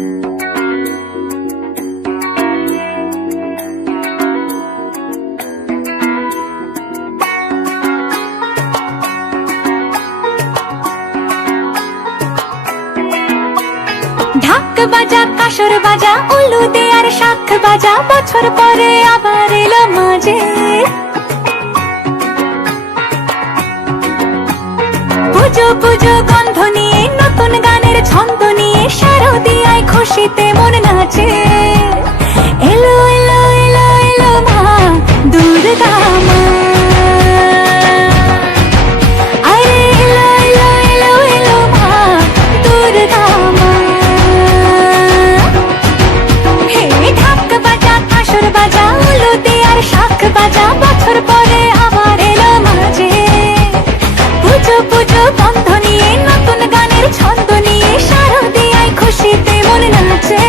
ঢাক বাজা কাসর বাজা উলু দে আর শাখ বাজা, বছর পরে আবার এলো মাঝে। পুজো পুজো গন্ধ নিয়ে নতুন গানের ছন্দ নিয়ে শারদিয়ায় খুশিতে মন নাচে। এলো এলো এলো এলো মা দুর্গা মা, আরে এলো এলো এলো এলো মা দুর্গা মা। হে ঢাক বাজা কাসর বাজা উলু দে আর শাখ বাজা, বছর পরে আবার এলো মাঝে। পুজো পুজো গন্ধ নিয়ে নতুন গানের ছন্দ নিয়ে শারদিয়ায় খুশিতে মন নাচে।